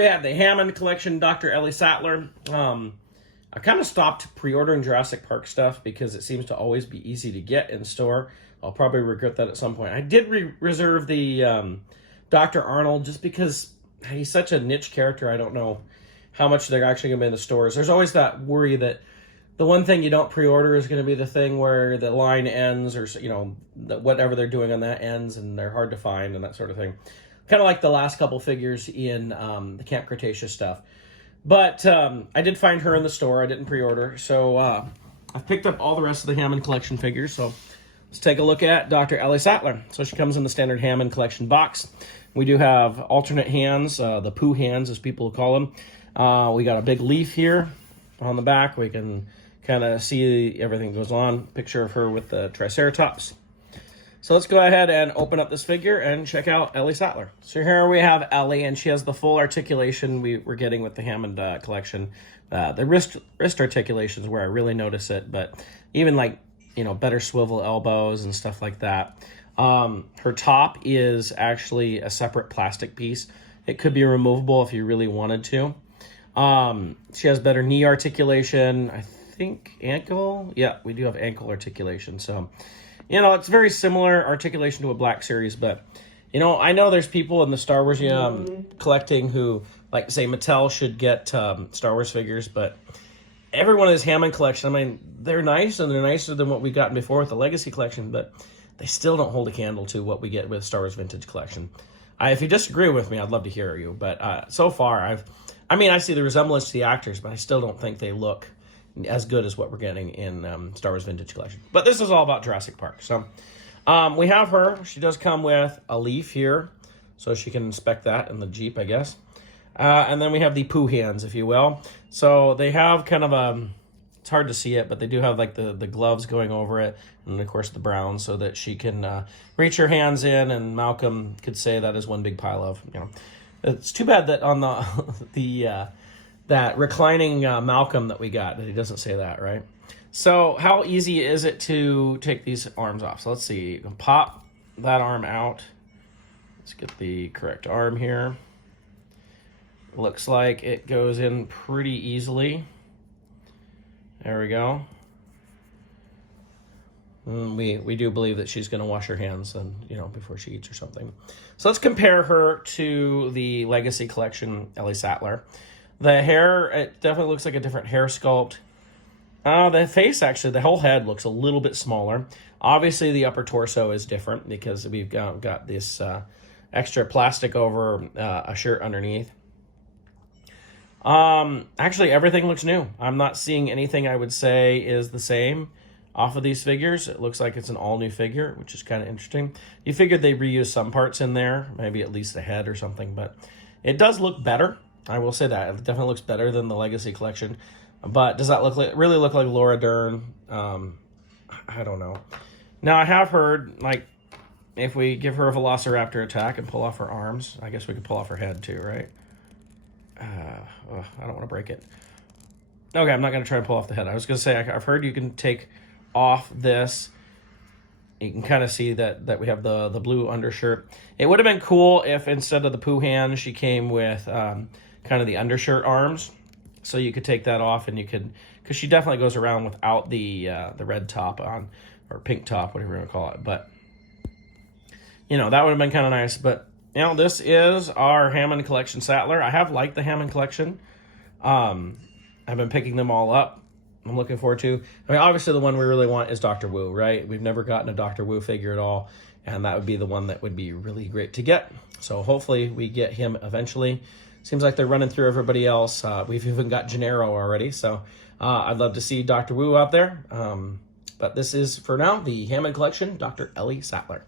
we have the Hammond collection, Dr. Ellie Sattler. I kind of stopped pre-ordering Jurassic Park stuff because it seems to always be easy to get in store. I'll probably regret that at some point. I did reserve the Dr. Arnold just because he's such a niche character. I don't know how much they're actually going to be in the stores. There's always that worry that the one thing you don't pre-order is going to be the thing where the line ends, or whatever they're doing on that ends, and they're hard to find and that sort of thing. Kind of like the last couple figures in the Camp Cretaceous stuff. But I did find her in the store. I didn't pre-order. So I've picked up all the rest of the Hammond collection figures. So let's take a look at Dr. Ellie Sattler. So she comes in the standard Hammond collection box. We do have alternate hands, the poo hands as people call them. We got a big leaf here on the back. We can kind of see everything goes on. Picture of her with the Triceratops. So let's go ahead and open up this figure and check out Ellie Sattler. So here we have Ellie, and she has the full articulation we're getting with the Hammond collection. The wrist articulation is where I really notice it, but even better swivel elbows and stuff like that. Her top is actually a separate plastic piece. It could be removable if you really wanted to. She has better knee articulation. I think ankle. Yeah, we do have ankle articulation. So, it's very similar articulation to a Black Series, but, I know there's people in the Star Wars collecting who, say Mattel should get Star Wars figures, but everyone in his Hammond collection, I mean, they're nice, and they're nicer than what we've gotten before with the Legacy collection, but they still don't hold a candle to what we get with Star Wars Vintage collection. If you disagree with me, I'd love to hear you, but so far, I see the resemblance to the actors, but I still don't think they look as good as what we're getting in Star Wars Vintage collection. But this is all about Jurassic Park. So we have her. She does come with a leaf here, so she can inspect that in the Jeep, I guess. And then we have the poo hands, if you will. So they have kind of it's hard to see it, but they do have the gloves going over it, and of course the brown, so that she can reach her hands in, and Malcolm could say that is one big pile of, It's too bad that on the that reclining Malcolm that we got, that he doesn't say that, right? So how easy is it to take these arms off? So let's see. You can pop that arm out. Let's get the correct arm here. Looks like it goes in pretty easily. There we go. We do believe that she's going to wash her hands and before she eats or something. So let's compare her to the Legacy collection Ellie Sattler. The hair, it definitely looks like a different hair sculpt. The face, actually, the whole head looks a little bit smaller. Obviously, the upper torso is different because we've got this extra plastic over a shirt underneath. Actually, everything looks new. I'm not seeing anything I would say is the same off of these figures. It looks like it's an all-new figure, which is kind of interesting. You figured they reused some parts in there, maybe at least the head or something, but it does look better. I will say that. It definitely looks better than the Legacy collection. But does that really look like Laura Dern? I don't know. Now, I have heard, if we give her a Velociraptor attack and pull off her arms, I guess we could pull off her head too, right? I don't want to break it. Okay, I'm not going to try to pull off the head. I was going to say, I've heard you can take off this. You can kind of see that we have the blue undershirt. It would have been cool if instead of the poo hand, she came with kind of the undershirt arms. So you could take that off, and you could, because she definitely goes around without the red top on, or pink top, whatever you want to call it. But, that would have been kind of nice. But, this is our Hammond collection Sattler. I have liked the Hammond collection. I've been picking them all up. I'm looking forward to. Obviously the one we really want is Dr. Wu, right? We've never gotten a Dr. Wu figure at all, and that would be the one that would be really great to get. So hopefully we get him eventually. Seems like they're running through everybody else. We've even got Gennaro already, so I'd love to see Dr. Wu out there. But this is, for now, the Hammond collection, Dr. Ellie Sattler.